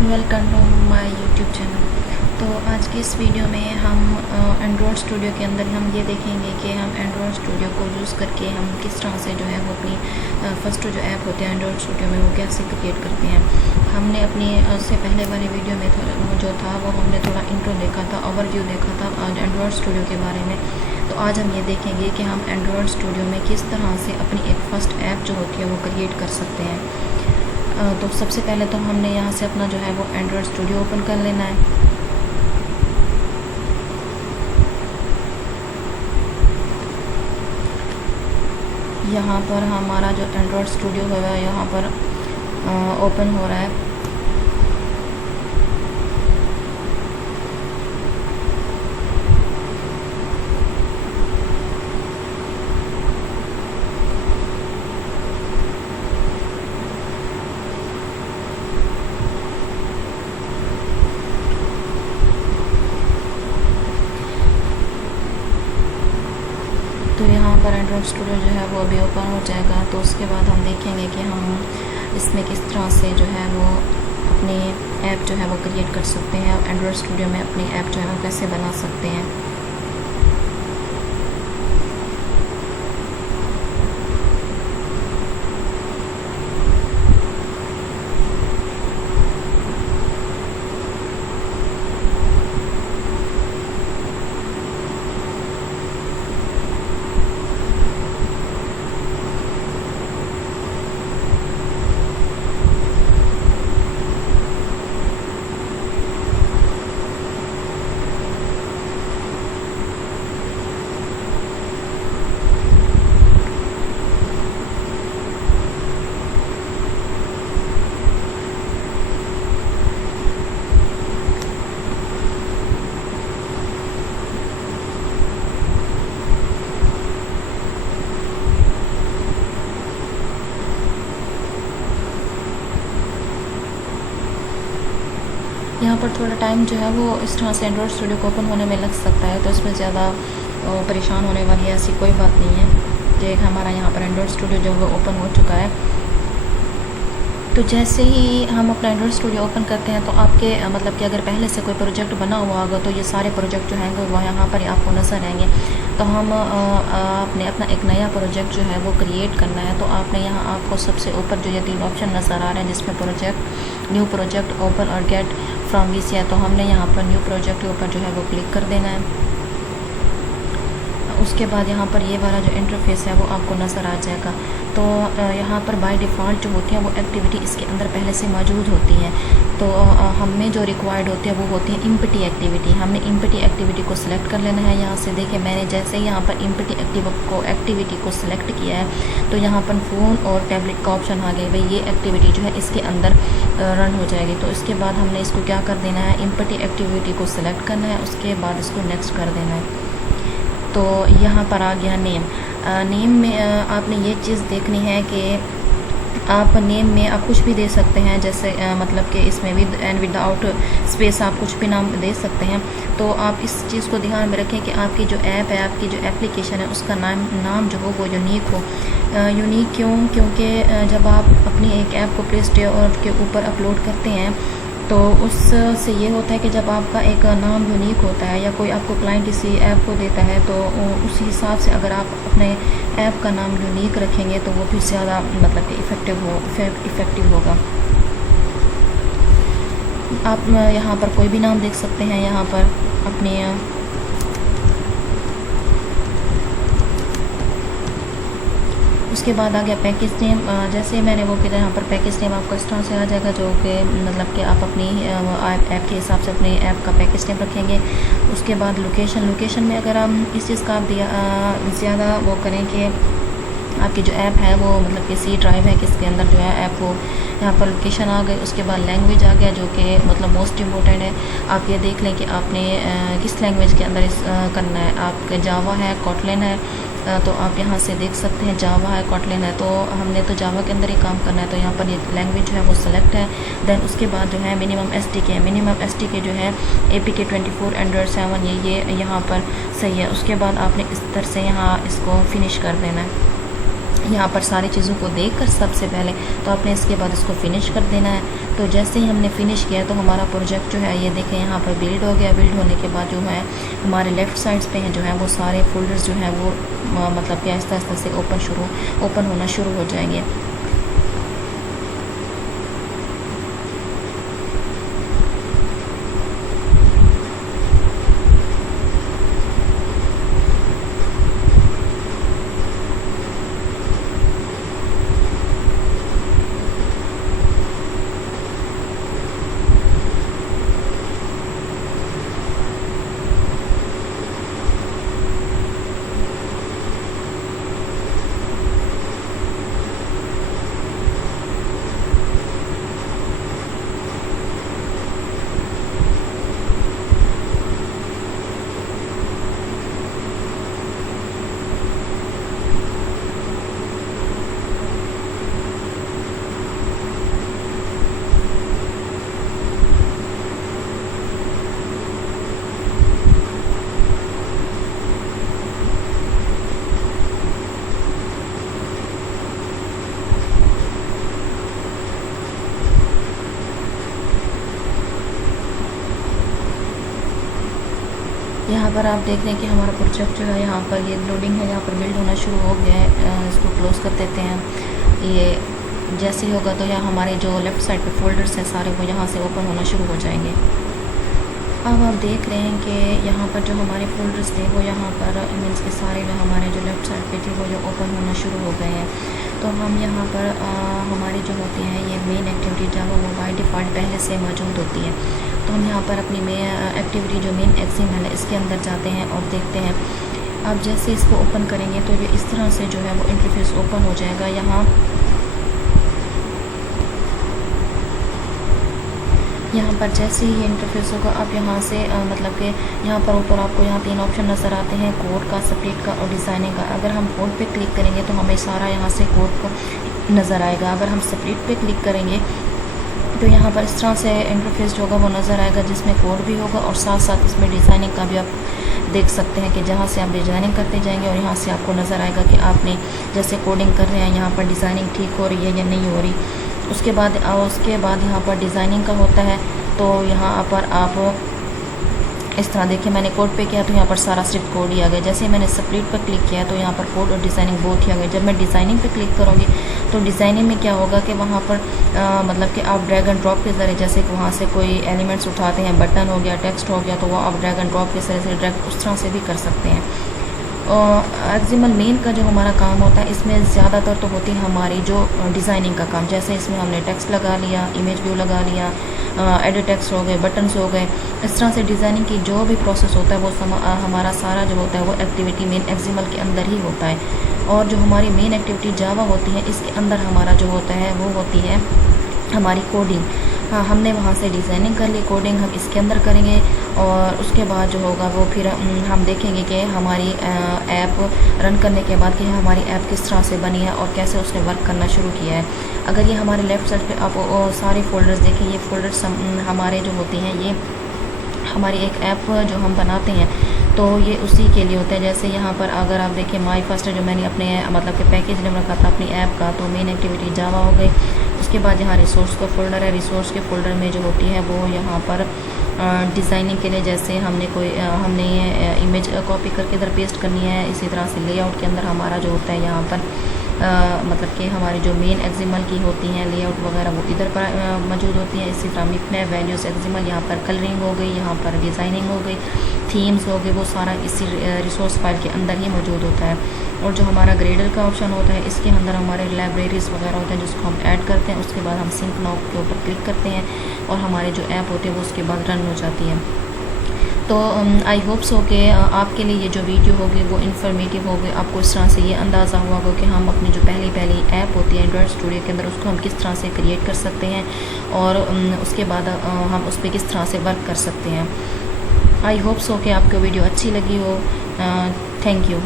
Welcome to my YouTube channel. तो आज की इस वीडियो में हम एंड्रॉयड स्टूडियो के अंदर हम ये देखेंगे कि हम एंड्रॉयड स्टूडियो को यूज़ करके हम किस तरह से जो है वो अपनी फर्स्ट जो ऐप होते हैं एंड्रॉयड स्टूडियो में वो कैसे क्रिएट करते हैं। हमने अपनी उससे पहले वाली वीडियो में जो था वो हमने थोड़ा इंट्रो देखा था, ओवरव्यू देखा था एंड्रॉयड स्टूडियो के बारे में। तो आज हम ये देखेंगे कि हम एंड्रॉयड स्टूडियो में किस तरह से अपनी एक फ़र्स्ट ऐप जो होती है वो क्रिएट कर सकते हैं। तो सबसे पहले तो हमने यहाँ से अपना जो है वो एंड्रॉयड स्टूडियो ओपन कर लेना है। यहाँ पर हमारा जो एंड्रॉयड स्टूडियो है यहाँ पर ओपन हो रहा है। तो यहाँ पर एंड्रॉयड स्टूडियो जो है वो अभी ओपन हो जाएगा। तो उसके बाद हम देखेंगे कि हम इसमें किस तरह से जो है वो अपनी ऐप जो है वो क्रिएट कर सकते हैं और एंड्रॉयड स्टूडियो में अपनी ऐप जो है वो कैसे बना सकते हैं। यहाँ पर थोड़ा टाइम जो है वो इस तरह से एंड्रॉयड स्टूडियो को ओपन होने में लग सकता है, तो इसमें ज़्यादा परेशान होने वाली ऐसी कोई बात नहीं है। जो हमारा यहाँ पर एंड्रॉयड स्टूडियो जो वो ओपन हो चुका है। तो जैसे ही हम अपना एंड्रॉयड स्टूडियो ओपन करते हैं तो आपके मतलब कि अगर पहले से कोई प्रोजेक्ट बना हुआ होगा तो ये सारे प्रोजेक्ट जो हैं वो यहाँ पर आपको नज़र आएंगे। तो हम आपने अपना एक नया प्रोजेक्ट जो है वो क्रिएट करना है। तो आपने यहाँ आपको सबसे ऊपर जो ये 3 ऑप्शन नज़र आ रहे हैं जिसमें प्रोजेक्ट, न्यू प्रोजेक्ट, ओपन और गेट फ्रॉम वीसी है। तो हमने यहाँ पर न्यू प्रोजेक्ट के ऊपर जो है वो क्लिक कर देना है। उसके बाद यहाँ पर ये वाला जो इंटरफेस है वो आपको नज़र आ जाएगा। तो यहाँ पर बाय डिफ़ॉल्ट जो होती है वो एक्टिविटी इसके अंदर पहले से मौजूद होती है। तो हमें जो रिक्वायर्ड होती है वो होती है इम्पटी एक्टिविटी। हमने इम्पटी एक्टिविटी को सिलेक्ट कर लेना है। यहाँ से देखिए मैंने जैसे ही यहाँ पर इम्पटी एक्टिविटी को सिलेक्ट किया है तो यहाँ पर फ़ोन और टैबलेट का ऑप्शन आ गया। भाई ये एक्टिविटी जो है इसके अंदर रन हो जाएगी। तो इसके बाद हमने इसको क्या कर देना है, इम्पटी एक्टिविटी को सिलेक्ट करना है। उसके बाद इसको नेक्स्ट कर देना है। तो यहाँ पर आ गया नेम। नेम में आपने ये चीज़ देखनी है कि आप नेम में आप कुछ भी दे सकते हैं। जैसे मतलब कि इसमें विद एंड विदाउट स्पेस आप कुछ भी नाम दे सकते हैं। तो आप इस चीज़ को ध्यान में रखें कि आपकी जो ऐप है, आपकी जो एप्लीकेशन है उसका नाम जो हो वो यूनिक हो। यूनिक क्योंकि जब आप अपनी एक ऐप को प्ले स्टोर के ऊपर अपलोड करते हैं तो उससे ये होता है कि जब आपका एक नाम यूनिक होता है या कोई आपको क्लाइंट किसी ऐप को देता है तो उसी हिसाब से अगर आप अपने ऐप का नाम यूनिक रखेंगे तो वो भी ज़्यादा मतलब कि इफ़ेक्टिव होगा। आप यहाँ पर कोई भी नाम देख सकते हैं। यहाँ पर अपने उसके बाद आ गया पैकेज नेम। जैसे मैंने वो किया यहाँ पर पैकेज नेम आपका इस तरह से आ जाएगा जो कि मतलब कि आप अपनी ऐप के हिसाब से अपने ऐप का पैकेज नेम रखेंगे। उसके बाद लोकेशन में अगर हम इस चीज़ का आप ज़्यादा वो करें कि आपकी जो ऐप है वो मतलब कि सी ड्राइव है किसके अंदर जो है ऐप वो यहाँ पर लोकेशन आ गई। उसके बाद लैंग्वेज आ गया जो कि मतलब मोस्ट इम्पोर्टेंट है। आप ये देख लें कि आपने किस लैंग्वेज के अंदर करना है। आपका जावा है, कॉटलिन है। तो आप यहाँ से देख सकते हैं जावा है, कॉटलिन है। तो हमने तो जावा के अंदर ही काम करना है। तो यहाँ पर ये लैंग्वेज जो है वो सिलेक्ट है। देन उसके बाद जो है मिनिमम एसटीके है। मिनिमम एसटीके जो है APK 24 एंड्रॉयड 7 ये यहाँ पर सही है। उसके बाद आपने इस तरह से यहाँ इसको फिनिश कर देना है। यहाँ पर सारी चीज़ों को देखकर सबसे पहले तो आपने इसके बाद इसको फिनिश कर देना है। तो जैसे ही हमने फिनिश किया तो हमारा प्रोजेक्ट जो है ये देखें यहाँ पर बिल्ड हो गया। बिल्ड होने के बाद जो है हमारे लेफ़्ट साइड्स पे हैं जो है वो सारे फोल्डर्स जो हैं वो मतलब कि आहिस्ता आहिस्ता से ओपन होना शुरू हो जाएंगे। यहाँ पर आप देख रहे हैं कि हमारा प्रोजेक्ट जो है यहाँ पर ये लोडिंग है, यहाँ पर बिल्ड होना शुरू हो गया है। इसको क्लोज़ कर देते हैं। ये जैसे ही होगा तो यहाँ हमारे जो लेफ़्ट साइड पे फोल्डर्स हैं सारे वो यहाँ से ओपन होना शुरू हो जाएंगे। अब आप देख रहे हैं कि यहाँ पर जो हमारे फोल्डर्स थे वो यहाँ पर मीन्स के सारे जो हमारे जो लेफ़्ट साइड पे थे वो जो ओपन होना शुरू हो गए हैं। तो हम यहाँ पर हमारी जो होती हैं ये मेन एक्टिविटी जावा वो बाय डिफ़ॉल्ट पहले से मौजूद होती है। तो हम यहाँ पर अपनी एक्टिविटी जो मेन एक्सएमएल है इसके अंदर जाते हैं और देखते हैं। अब जैसे इसको ओपन करेंगे तो ये इस तरह से जो है वो इंटरफेस ओपन हो जाएगा। यहाँ पर जैसे ही ये इंटरफेस होगा आप यहाँ से मतलब कि यहाँ पर ऊपर आपको यहाँ 3 ऑप्शन नज़र आते हैं, कोड का, स्प्लिट का और डिज़ाइनिंग का। अगर हम कोड पे क्लिक करेंगे तो हमें सारा यहाँ से कोड का नज़र आएगा। अगर हम स्प्लिट पे क्लिक करेंगे तो यहाँ पर इस तरह से इंटरफेस जो होगा वो नज़र आएगा जिसमें कोड भी होगा और साथ साथ इसमें डिज़ाइनिंग का भी आप देख सकते हैं कि जहाँ से आप डिज़ाइनिंग करते जाएंगे और यहाँ से आपको नज़र आएगा कि आपने जैसे कोडिंग कर रहे हैं यहाँ पर डिज़ाइनिंग ठीक हो रही है या नहीं हो रही। उसके बाद यहाँ पर डिज़ाइनिंग का होता है। तो यहाँ पर आप इस तरह देखिए मैंने कोड पे किया तो यहाँ पर सारा सिर्फ कोड ही आ गया। जैसे मैंने स्प्लिट पर क्लिक किया तो यहाँ पर कोड और डिज़ाइनिंग बोथ ही आ गए। जब मैं डिज़ाइनिंग पे क्लिक करूँगी तो डिज़ाइनिंग में क्या होगा कि वहाँ पर मतलब कि आप ड्रैग एंड ड्रॉप के ज़रिए जैसे कि वहाँ से कोई एलिमेंट्स उठाते हैं, बटन हो गया, टेक्स्ट हो गया, तो वो आप ड्रैग एंड ड्रॉप के ज़रिए से ड्रैग उस तरह से भी कर सकते हैं। एक्सएमएल मेन का जो हमारा काम होता है इसमें ज़्यादातर तो होती है हमारी जो डिज़ाइनिंग का काम। जैसे इसमें हमने टेक्स्ट लगा लिया, इमेज व्यू लगा लिया, एडिट टेक्स्ट हो गए, बटन्स हो गए। इस तरह से डिज़ाइनिंग की जो भी प्रोसेस होता है वो हमारा सारा जो होता है वो एक्टिविटी मेन एक्सएमएल के अंदर ही होता है। और जो हमारी मेन एक्टिविटी जावा होती है इसके अंदर हमारा जो होता है वो होती है हमारी कोडिंग। हाँ, हमने वहाँ से डिज़ाइनिंग कर ली, कोडिंग हम इसके अंदर करेंगे और उसके बाद जो होगा वो फिर हम देखेंगे कि हमारी ऐप रन करने के बाद कि हमारी ऐप किस तरह से बनी है और कैसे उसने वर्क करना शुरू किया है। अगर ये हमारे लेफ़्ट साइड पे आप सारे फ़ोल्डर्स देखें, ये फ़ोल्डर्स हमारे जो होते हैं ये हमारी एक ऐप जो हम बनाते हैं तो ये उसी के लिए होता है। जैसे यहाँ पर अगर आप देखें माई फर्स्ट जो मैंने अपने मतलब कि पैकेज नेम रखा था अपनी ऐप का, तो मेन एक्टिविटी जावा हो गई। उसके बाद यहाँ रिसोर्स का फ़ोल्डर है, रिसोर्स के फ़ोल्डर में जो होती है वो यहाँ पर डिज़ाइनिंग के लिए जैसे हमने ये इमेज कॉपी करके इधर पेस्ट करनी है। इसी तरह से लेआउट के अंदर हमारा जो होता है यहाँ पर मतलब कि हमारी जो मेन एक्सएमएल की होती हैं लेआउट वगैरह वो इधर पर मौजूद होती हैं। इसी तरह मिपने वैल्यूज़ एक्सएमएल यहाँ पर कलरिंग हो गई, यहाँ पर डिज़ाइनिंग हो गई, थीम्स हो गए, वो सारा इसी रिसोर्स फाइल के अंदर ही मौजूद होता है। और जो हमारा ग्रेडर का ऑप्शन होता है इसके अंदर हमारे लाइब्रेरीज़ वगैरह होते हैं जिसको हम ऐड करते हैं। उसके बाद हम सिंक नाउ के ऊपर क्लिक करते हैं और हमारे जो ऐप होते हैं वो उसके बाद रन हो जाती है। तो आई होप सो कि आपके लिए ये जो वीडियो होगी वो इन्फॉर्मेटिव होगी। आपको इस तरह से ये अंदाज़ा हुआ होगा कि हम अपनी जो पहली ऐप होती है एंड्रॉयड स्टूडियो के अंदर उसको हम किस तरह से क्रिएट कर सकते हैं और उसके बाद हम उस पर किस तरह से वर्क कर सकते हैं। आई होप सो कि आपको वीडियो अच्छी लगी हो। Thank you.